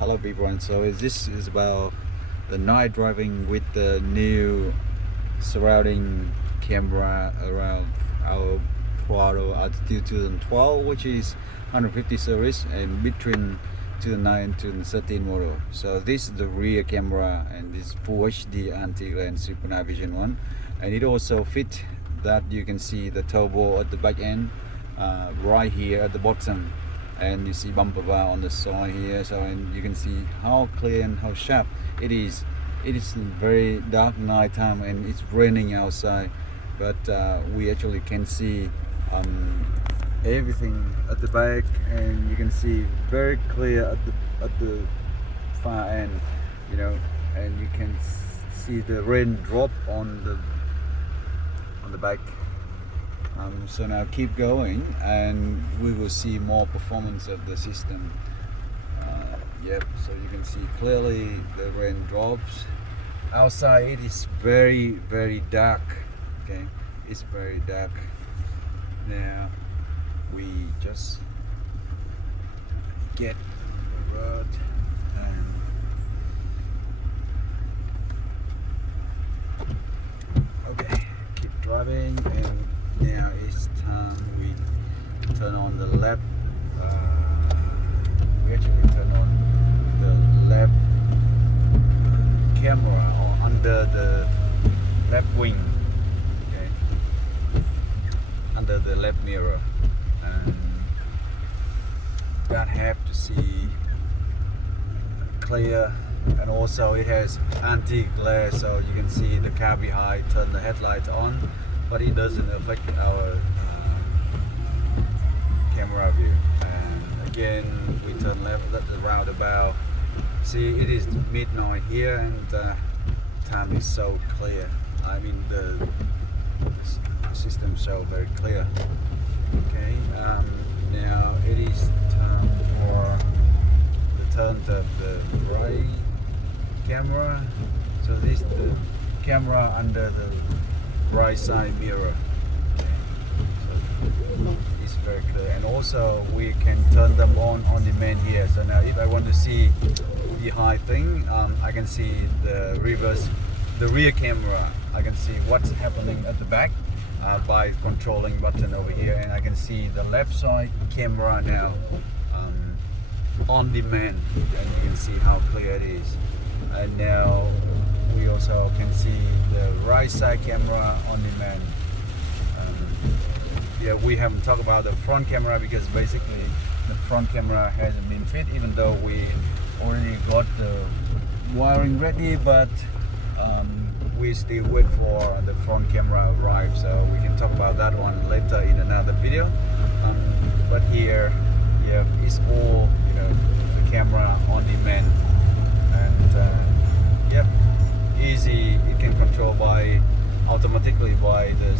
Hello everyone. So this is about the night driving with the new surrounding camera around our Prado Altitude 2012, which is 150 series and between 2009 and 2013 model. So this is the rear camera and this full HD anti-glare super night vision one, and it also fit that you can see the turbo at the back end, right here at the bottom, and you see bumper bar on the side here. So and you can see how clear and how sharp it is. It is very dark night time and it's raining outside, but we actually can see everything at the back, and you can see very clear at the far end, you know, and you can see the rain drop on the back. So now keep going and we will see more performance of the system. Yep, so you can see clearly the rain drops. Outside it is very dark. Okay, it's very dark. Now we just get the road and okay, keep driving, and now it's time we turn on the left. We actually turn on the left camera or under the left wing, okay, under the left mirror, and that have to see clear, and also it has anti-glare, so you can see the car behind turn the headlights on, but it doesn't affect our camera view. And again we turn left at the roundabout. See, it is midnight here and time is so clear. I mean the system so very clear. Okay, now it is time for the turn of the right camera. So this is the camera under the right side mirror. Okay. So it's very clear, and also we can turn them on demand here. So now if I want to see the high thing, I can see the rear camera. I can see what's happening at the back by controlling button over here, and I can see the left side camera now on demand, and you can see how clear it is. And now we also can see the right side camera on demand. Yeah, we haven't talked about the front camera because basically the front camera hasn't been fit, even though we already got the wiring ready, but we still wait for the front camera arrive, so we can talk about that one later in another video. But here, yeah, it's all, you know, the camera on demand, and yep, easy. It can control by automatically by the